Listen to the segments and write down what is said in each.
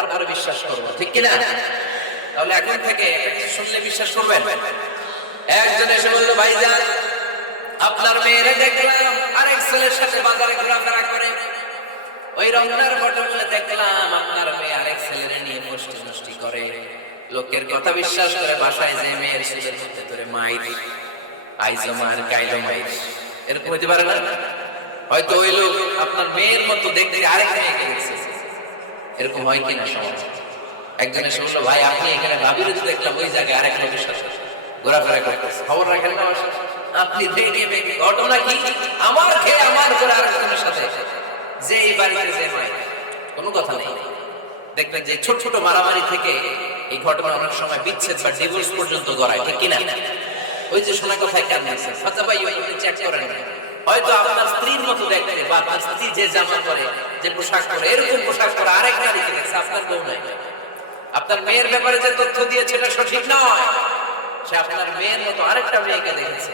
তারপরে বিশ্বাস করবো, ঠিক কিনা? তাহলে এখন থেকে শুনলে বিশ্বাস করবেন। একজন এসে বললো, ভাইজান আপনার মেয়েরে দেখলাম আরেক ছেলের সাথে বাজারে ঘোরাফেরা করে, ওই রমজানের ঘটনা দেখলাম আপনার মেয়ে আরেক ছেলেরে নিয়ে মস্তি মস্তি করে। লোকের কথা বিশ্বাস করে বাসায় যে মেয়ের ছেলের মধ্যে ধরে মাইর, আইজো মার কাইলো মাইর, এরকম হইতে পারে না? হয়তো ওই লোক আপনার মেয়ের মতো দেখতে আরেক মেয়েকে দেখছে, এরকম হয় কিনা সমাজ? একজন এসে বললো, ভাই আপনি এখানে ভাবিরে তো দেখলাম ওই জায়গায় আরেক লোকের সাথে ঘোরাফেরা করতেছে, খবর রাখেন না? আপনি ঘটনা কি? আমার খেয়ে আমার করে আরেকজনের সাথে যে এই বাড়িতে যে হয়, কোনো কথা নেই। দেখবেন যে ছোট ছোট মারামারি থেকে এই ঘটনা অনেক সময় বিচ্ছেদ বা ডিভোর্স পর্যন্ত গড়ায়, ঠিক কিনা? ওই যে শোনা কথায় কেন আছে, ফাতা ভাই ওই চেক করেন না, হয়তো আপনার স্ত্রীর মতো দেখতে বা আপনার স্ত্রী যে জামা পরে, যে পোশাক পরে, এরকম পোশাক পরে আরেক নারীকে দেখছে, আপনার বউ নাই। আপনার মেয়ের ব্যাপারে যে তথ্য দিয়েছে এটা সঠিক নয়, সে আপনার মেয়ের মতো আরেকটা মেয়েকে দেখেছে,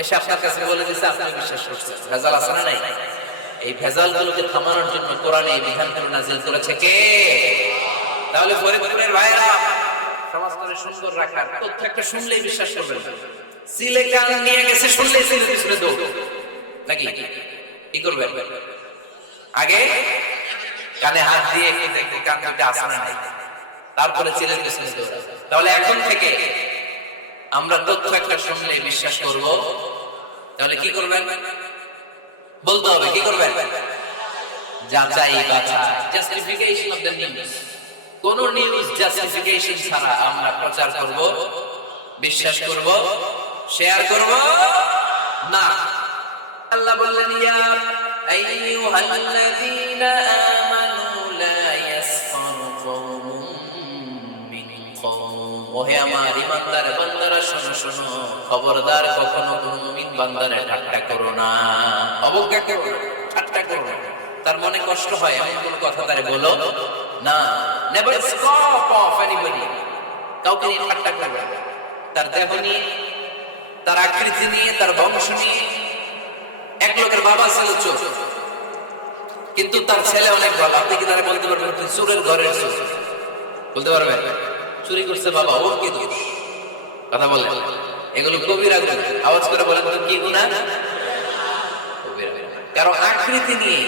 এসে আপনার কাছে বলে দিচ্ছে, আপনি বিশ্বাস করছেন। ভেজাল আছে না নাই? এই ভেজালগুলোকে থামানোর জন্য কোরআনে এই বিধানগুলো নাযিল করেছে কে? তাহলে ফরিদপুরের ভাইরা সমাজকে সুন্দর রাখার তথ্য একটা শুনলেই বিশ্বাস করবেন। সিলে কান নিয়ে গেছে শুনলেই সিলে পিছনে দৌড়, নাকি? কি করবেন? আগে কানে হাত দিয়ে দেখতে কান দুটো আসে না নাই, তারপরে সিলের পিছনে দৌড়। তাহলে এখন থেকে আমরা তথ্য একটা শুনলেই বিশ্বাস করব। তাহলে কি করবেন? বলতে হবে কি করবেন? যাচাই বাছাই, জাস্টিফিকেশন অফ দ্য নিউজ। কোন নিউজ জাস্টিফিকেশন ছাড়া আমরা প্রচার করব, বিশ্বাস করব, শেয়ার করব না। আল্লাহ বললেন, ইয়া আইয়ুহাল্লাযীনা আমানু লা ইয়াসখারু কওমুম মিন কওম। ওহে আমার ঈমানদার বান্দারা শোনো শোনো, খবরদার কখনো কোন মুমিন বান্দারে ঠাট্টা করো না, অবজ্ঞা করো না, ঠাট্টা করো না। তার মনে কষ্ট হয় এমন কোন কথা তারে বলো না। নেভার স্কপ অফ এনিবডি, কাউকে নিয়ে ঠাট্টা করবে না। তার দেহ নিয়ে, তার আকৃতি নিয়ে, তার বংশ নিয়ে। এক লোকের বাবা ছিল চোর, কিন্তু তার ছেলে অনেক ভালো। আপনি কি তারা বলতে পারবেন তুই চোরের ঘরের চোর? বলতে পারবেন? চুরি করছে বাবা, ওর কি দোষ? কথা বলেন। এগুলো কবিরা গুনাহ। আওয়াজ করে বলেন তো কি গুনাহ? কবিরা গুনাহ। কারো আকৃতি নিয়ে,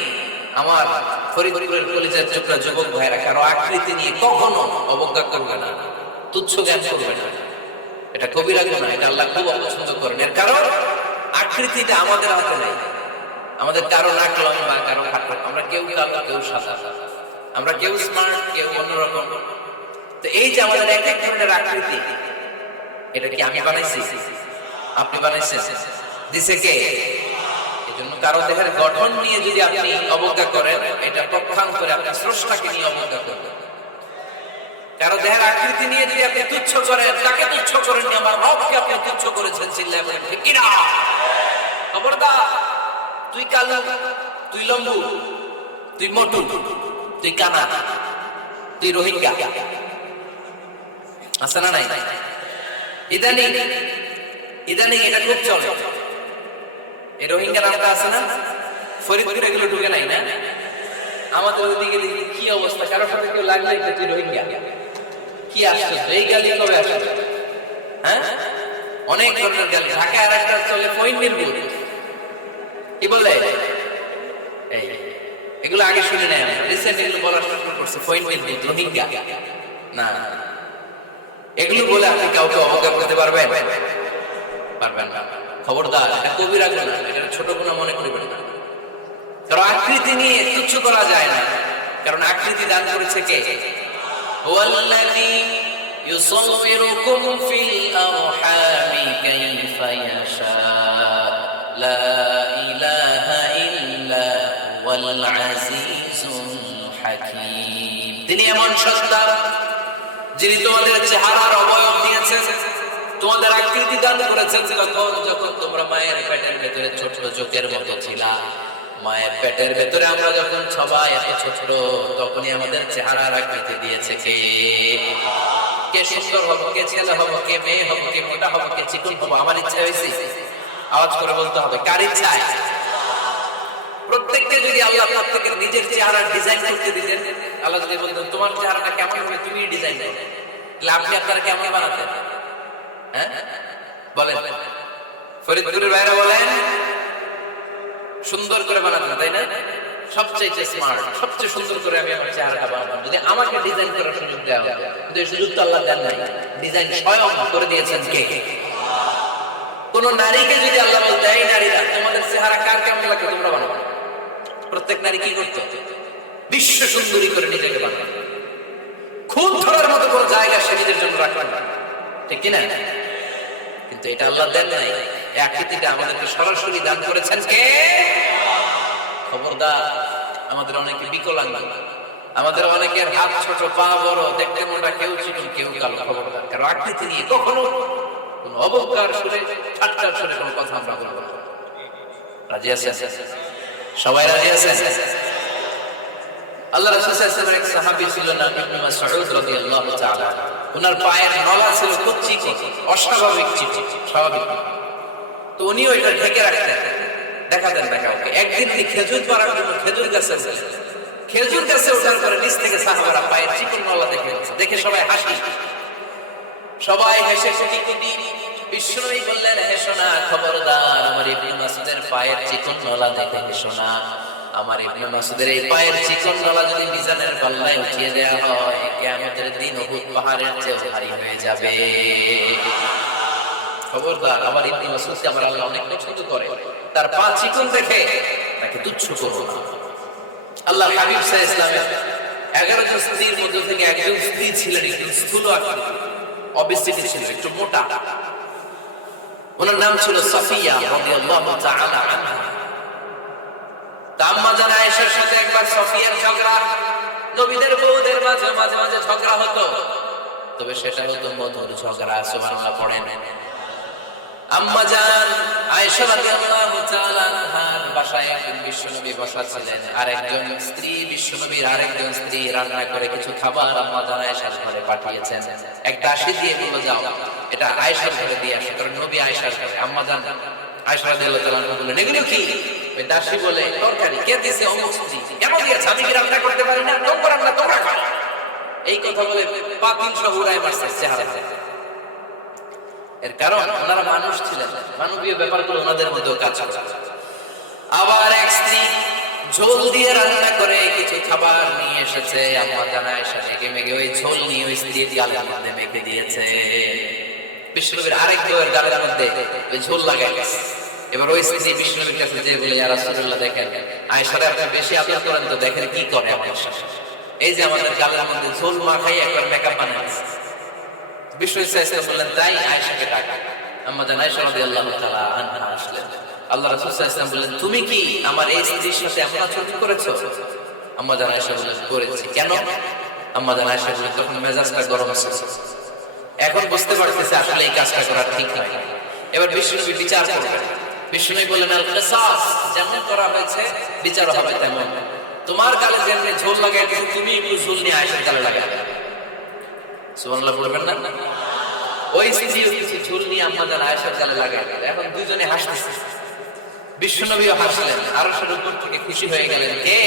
আমার ফরিদপুরের কলিজার টুকরা যুবক ভাইরা, কারো আকৃতি নিয়ে কখনো অবজ্ঞা করবে না, তুচ্ছ জ্ঞান করবে না। এটা কবিরা গুনাহ, এটা আল্লাহ খুব অপছন্দ করেন। এর কারণ আকৃতিটা আমাদের হাতে নাই। আমাদের কারো নাক লম্বা, কারো খাটো, আমরা কেউ কালো, কেউ সাদা, আমরা কেউ স্মার্ট, কেউ অন্যরকম। তো এই যে আমাদের এক এক ধরনের আকৃতি, এটা কি আমি বানাইছি? আপনি বানাইছেন? দিছে কে? এজন্য কারো দেহের গঠন নিয়ে যদি আপনি অবজ্ঞা করেন, এটা পক্ষান্তরে আপনি স্রষ্টাকে নিয়ে অবজ্ঞা করবেন। কারো দেহের আকৃতি নিয়ে যদি আপনি তুচ্ছ করেন, তাকে তুচ্ছ করেননি, আমার রবকে আপনি তুচ্ছ করেছেন। চিল্লায় বলেন ঠিক কিনা? খবরদার, তুই কালো, তুই লম্বু, তুই মোটু, তুই কানা, তুই রোহিঙ্গা, আছে না নাই? ইদানিং ইদানিং এটা খুব চলে। এই রোহিঙ্গা নামটা আছে না? ফরিদপুরে এগুলো ঢুকে নাই না? আমাদের ওইদিকে দেখি কি অবস্থা, কারোর সাথে কেউ লাগলে তুই রোহিঙ্গা, কি আসছে এই গালি কবে আসছে? হ্যাঁ, অনেক ধরনের গালি। ঢাকায় আর একটা চলে পয়েন্টের বুথ, কি বলে? এই এগুলো আগে শুনে নেয়, রিসেন্ট এগুলো বলা শুরু করছে, পয়েন্টের বুথ, রোহিঙ্গা না। এগুলো বলে আপনি কাউকে অবজ্ঞা করতে পারবেন? পারবেন না। খবরদার, এটা কবিরা গুনাহ, এটা ছোট গুনাহ মনে করবেন না। কারণ আকৃতি নিয়ে তুচ্ছ করা যায় না, কারণ আকৃতি দান করেছে কে? ওয়াল্লাযী ইউসাউইরুকুম ফিল আরহামি কাইফা ইয়াশা, লা ইলাহা ইল্লা হুয়াল আজিজুল হাকীম। তিনি এমন সত্তা যিনি তোমাদের চেহারার অবয়ব দিয়েছেন, তোমাদের আকৃতি দান করেছেন যখন তোমরা মায়ের পেটের ভেতরে ছোট জোকের মতো ছিলা। মায়ের পেটের ভেতরে আমরা যখন সবাই এত ছোট, তখনই আমাদের চেহারার আকৃতি দিয়েছে কে? কে সুন্দর হবো, কে ছেলে হবো, কে মেয়ে হবো, কে মোটা হবো, কে চিকন হবো, আমার ইচ্ছা হয়েছে? আওয়াজ করে বলতে হবে, কার ইচ্ছায়? প্রত্যেকটা প্রত্যেককে যদি আল্লাহ প্রত্যেকের নিজের চেহারা ডিজাইন করতে দিতেন, আল্লাহ যদি বলতেন তোমার চেহারাটা কেমন হবে তুমি ডিজাইন করো, তাহলে আপনি আপনার কেমন বানাতেন? হ্যাঁ বলেন, ফরিদপুরের বাইরে বলেন সুন্দর করে বানাতেন, তাই না? সবচেয়ে স্মার্ট, সবচেয়ে সুন্দর করে আমি আমার চেহারাটা বানাতাম যদি আমাকে ডিজাইন করার সুযোগ দেওয়া হয়। কিন্তু এই সুযোগ তো আল্লাহ দেন নাই, ডিজাইন স্বয়ং করে দিয়েছেন কে? কোন নারীকে যদি আল্লাহ বলতে এই নারীরা তোমাদের চেহারা কার কেমন লাগে তোমরা বানাবো, প্রত্যেক নারী কি করতো? বিশ্ব সুন্দরী করে নিজেকে বানাতো, খুব ধরার মতো কোনো জায়গা সে নিজের জন্য রাখবেন না, ঠিক কিনা? কিন্তু এটা আল্লাহ দেন নাই, এই আকৃতিটা আমাদেরকে সরাসরি দান করেছেন কে? খবরদার, আমাদের অনেকে বিকলাঙ্গ, আমাদের অনেকের হাত ছোট পা বড়, দেখতে মোটা, কেউ চিকন কেউ কালো। খবরদার, কারণ আকৃতি নিয়ে কখনো কোন অবজ্ঞার সুরে ঠাট্টার সুরে কোনো কথা আমরা বলবো না। রাজি আছেন? সবাই রাজি আছেন? আল্লাহ রাসূল সাল্লাল্লাহু আলাইহি ওয়াসাল্লামের এক সাহাবী ছিল নাম ইবনে মাসউদ রাদিয়াল্লাহু তাআলা। ওনার পায়ের নলা ছিল কচ্চি, অস্বাভাবিক চিকন, স্বাভাবিক। তো উনিও এটা ঢেকে রাখতেন, দেখাতেন না কাউকে। একদিন উনি খেজুর পাড়ার জন্য খেজুর গাছে ওঠার পরে নিচ থেকে সাহাবারা পায়ের চিকন নলা দেখে সবাই হাসি, সবাই হেসে কোটি কোটি। বিশ্বনবী বললেন হেসো না, খবরদার, আমার ইবনে মাসউদের পায়ের চিকন নলা দেখে হেসো না। আমার ইবনে মাসউদের এই পায়ের চিকন নলা যদি মিজানের পাল্লায় উঠিয়ে দেওয়া হয়, কিয়ামতের দিন উহুদ পাহাড়ের চেয়ে ভারী হয়ে যাবে। খবরদার, আমার ইবনে মাসউদকে আমার আল্লাহ অনেক পছন্দ করে, তার পা চিকন দেখে তাকে তুচ্ছ করো না। আল্লাহ হাবিব সাল্লাল্লাহু আলাইহি ওয়াসাল্লাম 11 জন স্ত্রীর মধ্যে থেকে একজন স্ত্রী ছিলেন একটু স্থূল আকৃতি, অবেসিটি ছিল, একটু মোটা। ওনার নাম ছিল সাফিয়া রাদিয়াল্লাহু তাআলা আনহা। আম্মা জান আয়েশার সাথে একবার সাফিয়ার ঝগড়া, নবীদের বউদের মাঝে মাঝে মাঝে ঝগড়া হতো, তবে সেটা হতো মধুর ঝগড়া। সুবহানাল্লাহ পড়েন। আম্মা জান আয়েশা রাদিয়াল্লাহু তাআলা আনহার বাসায় একজন বিশ্বনবী বসা ছিলেন, আর একজন স্ত্রী, বিশ্বনবীর আরেকজন স্ত্রী রান্না করে কিছু খাবার আম্মা জান আয়েশার ঘরে পাঠিয়েছেন। এক দাসী দিয়ে বলল যাও এটা আয়েশার ঘরে দিয়ে আসো, কারণ নবী আয়েশার ঘরে। আম্মা জান আয়েশা রাদিয়াল্লাহু তাআলা আনহা বললেন এগুলো কি? ওই দাসী বলে তরকারি। কে দিয়েছে? অমুক স্ত্রী। কেন দিয়েছে? আমি কি রান্না করতে পারি না? তোমরা রান্না তোমরা খাও। এই কথা বলে পাতিল সহ উড়ায় মারছে চেহারাতে। এর কারণ ওনারা মানুষ ছিলেন, মানবীয় ব্যাপারগুলো ওনাদের মধ্যেও কাজ করে। আবার এক স্ত্রী ঝোল দিয়ে রান্না করে কিছু খাবার নিয়ে এসেছে, আম্মা জান আয়েশা রেগে মেগে ওই ঝোল নিয়ে ওই স্ত্রীর গালের মধ্যে মেখে দিয়েছে। বিশ্বনবীর আরেক বউয়ের গালের মধ্যে ওই ঝোল লাগাই গেছে। এবার ওই স্ত্রী বিশ্বনবীর কাছে যেয়ে বলে ইয়া রাসূলুল্লাহ দেখেন আয়েশারে আপনি বেশি আদর করেন তো, দেখেন কি করে আমাদের সাথে। এই যে আমাদের গালের মধ্যে ঝোল মাখাই একবার মেকআপ বানাইছে। বিশ্বনবী সাল্লাল্লাহু আলাইহি ওয়াসাল্লাম বললেন তাই, আয়েশাকে ডাকা। আম্মা জান আয়েশা রাদিয়াল্লাহু তাআলা আনহা আসলেন। আল্লাহ রাসূল সাল্লাল্লাহু আলাইহি ওয়াসাল্লাম বললেন তুমি কি আমার এই স্ত্রীর সাথে এমন আচরণ করেছো? আম্মা জান আয়েশা বললেন করেছি। কেন? আম্মা জান আয়েশা বললেন তখন মেজাজটা গরম ছিল, এখন বুঝতে পারতেছে আসলে এই কাজটা করা ঠিক নয়। এবার বিশ্বনবী বিচার করবেন। বিশ্বনবী বললেন আল কিসাস, যেমন করা হয়েছে বিচার হবে তেমন। তোমার গালে যেমন ঝোল লাগাই দিয়েছে, তুমি একটু ঝোল নিয়ে আয়েশার গালে লাগাবে। সুবহানাল্লাহ বলবেন না? ওই স্ত্রীও কিছু ঝোল নিয়ে আম্মা জান আয়েশার গালে লাগাই দিল। এখন দুজনে হাসতেছে, বিশ্বনবীও হাসলেন, আরশের উপর থেকে খুশি হয়ে গেলেন কে?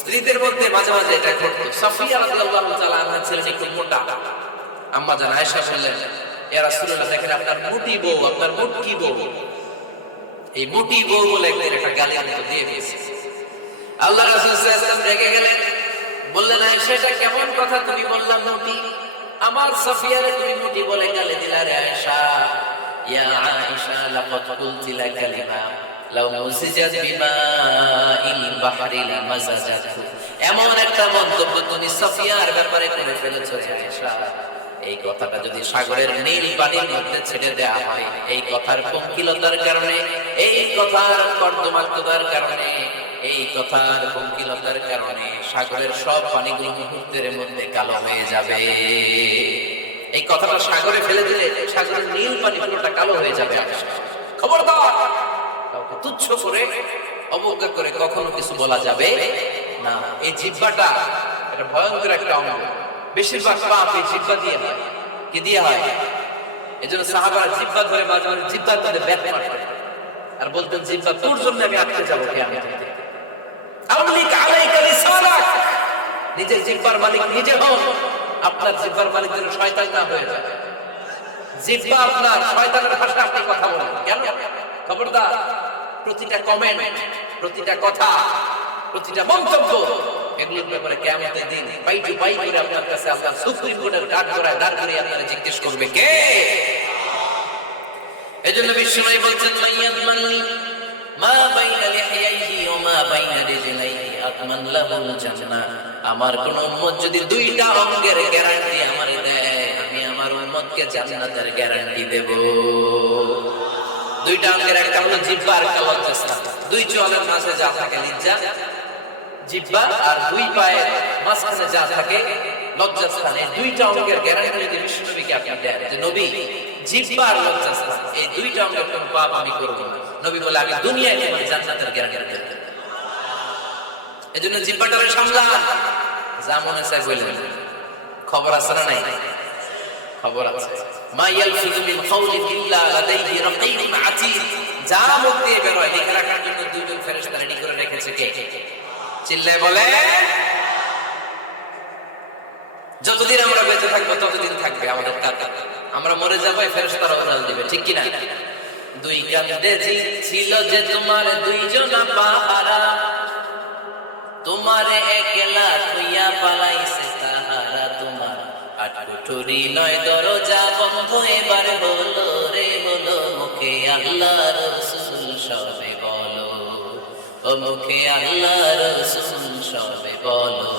স্ত্রীদের মধ্যে মাঝে মাঝে এটা ঘটতো। সাফিয়া রাদিয়াল্লাহু তাআলা আনহা ছিলেন একটু মোটা। আম্মা জান আয়েশা বললেন ইয়া রাসূলুল্লাহ দেখেন আপনার মোটি বউ, আপনার মোটকি বউ, এই মোটি বউ বলে একদিন একটা গালি আমাকে দিয়ে দিয়েছে। আল্লাহ রাসূল সাল্লাল্লাহু আলাইহি ওয়াসাল্লাম রেগে গেলেন, বললেন আয়েশা এটা কেমন কথা তুমি বললা মোটি? আমার সাফিয়ারে তুমি মোটি বলে গালি দিলা রে আয়েশা। ইয়া আয়েশা লাকাদ কুলতি লা কালিমা লাউ মুজিজাত বিমাইল বাহরি লামাজাজাত। এমন একটা মন্তব্য তুমি সাফিয়ার ব্যাপারে করে ফেলেছো আয়েশা, এই কথাটা যদি সাগরের নীল পানির মধ্যে ছেড়ে দেওয়া হয়, এই কথার পঙ্কিলতার কারণে, এই কথার কর্দমাক্ততার কারণে, এই কথার পঙ্কিলতার কারণে সাগরের সব পানিগুলো মুহূর্তের মধ্যে কালো হয়ে যাবে। এই কথাটা সাগরে ফেলে দিলে সাগরের নীল পানি পুরোটা কালো হয়ে যাবে। খবরদার, কাউকে তুচ্ছ করে অবজ্ঞা করে কখনো কিছু বলা যাবে না। এই জিহ্বাটা এটা ভয়ঙ্কর একটা অঙ্গ। বেশিরভাগ পাপ এই জিহ্বা দিয়ে হয়। কি দিয়ে হয়? এজন্য সাহাবারা জিহ্বা ধরে মাঝে মাঝে জিহ্বার মধ্যে ব্যাট মারতেন। আর বলতেন জিহ্বা তোর জন্য আমি আটকে যাবো কিয়ামত থেকে। আমলিক আলাইকা লিসানাক, নিজের জিহ্বার মালিক নিজে হন, আপনার জিহ্বার মালিক যেন শয়তান না হয়ে যায়। জিহ্বা আপনার, শয়তানের ভাষা আপনি কথা বলেন কেন? খবরদার, প্রতিটা কমেন্ট, প্রতিটা কথা, প্রতিটা মন্তব্য, এগুলোর ব্যাপারে কিয়ামতের দিন পাই টু পাই করে আপনার কাছে আল্লাহ সুপ্রিম কোর্টের কাঠ করায় দাঁড় করিয়ে আপনারা জিজ্ঞেস করবে কে? এজন্য বিশ্বনবী বলছেন মাইয়াদমানি মা বাইনা লিহিয়াইহি ওয়া মা বাইনা রিজলাইহি আতমান লাহুল জান্নাহ। আমার কোন উম্মত যদি দুইটা অঙ্গের গ্যারান্টি আমারে দেয়, আমি আমার উম্মতকে জান্নাতের গ্যারান্টি দেব। দুইটা অঙ্গের, একটা হলো জিহ্বা আর একটা লজ্জাস্থান। দুই চোয়ালের মাঝে যা থাকে লিজ্জা জিহ্বা, আর দুই পায়ের মাঝখানে যা থাকে লজ্জাস্থানে, দুইটা অঙ্গের গ্যারান্টি যদি বিশ্বনবীকে আপনি দেন যে নবী জিহ্বা আর লজ্জাস্থান এই দুইটা অঙ্গের কোন পাপ আমি করব না, নবী বলে আমি দুনিয়ায় তোমার জান্নাতের গ্যারান্টি দেব। এজন্য জিহ্বাটারে সামলা, যা মনে চায় বলেন। খবর আছে না নাই? খবর আছে। মা ইয়ালফিযু মিন কাওলিন ইল্লা লাদাইহি রাকীবুন আতীদ, যা মুখ দিয়ে বের হয় লিখে রাখার জন্য দুইজন ফেরেশতা রেডি করে রেখেছে কে? চিল্লায় বলে। যতদিন আমরা বেঁচে থাকবো ততদিন থাকবে আমাদের টাকা, আমরা মরে যাবো এই ফেরেশতারা ওজাল দিবে, ঠিক কি না? দুই কাঁধে ছিল যে তোমার দুইজনা পাহারা, তোমারে একলা তুইয়া পালাইছে তাহারা, তোমার আটকুঠুরি নয় দরজা বন্ধ এবার হলো রে হলো, মুখে আল্লাহ রাসূল সবে বলো, ও মুখে আল্লাহ রাসূল সবে বলো,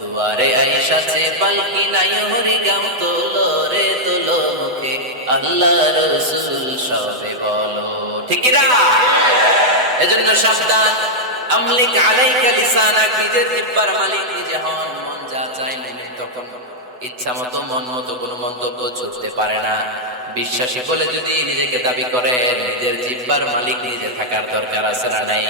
দুয়ারে আয়েশাতে পালকি নাই হরি গাম তোলো রে তোলো, মুখে আল্লাহ রাসূল সবে বলো, ঠিক কি না? এজন্য সাবধান, আমলিক আলাইকা লিসানাক, নিজের জিহ্বার মালিক নিজে হন। মন যা চায় নেবেন, তখন ইচ্ছা মতো মন মতো কোনো মন্তব্য চলতে পারে না। বিশ্বাসী বলে যদি নিজেকে দাবি করে, নিজের জিহ্বার মালিক নিজে থাকার দরকার আছে না নাই?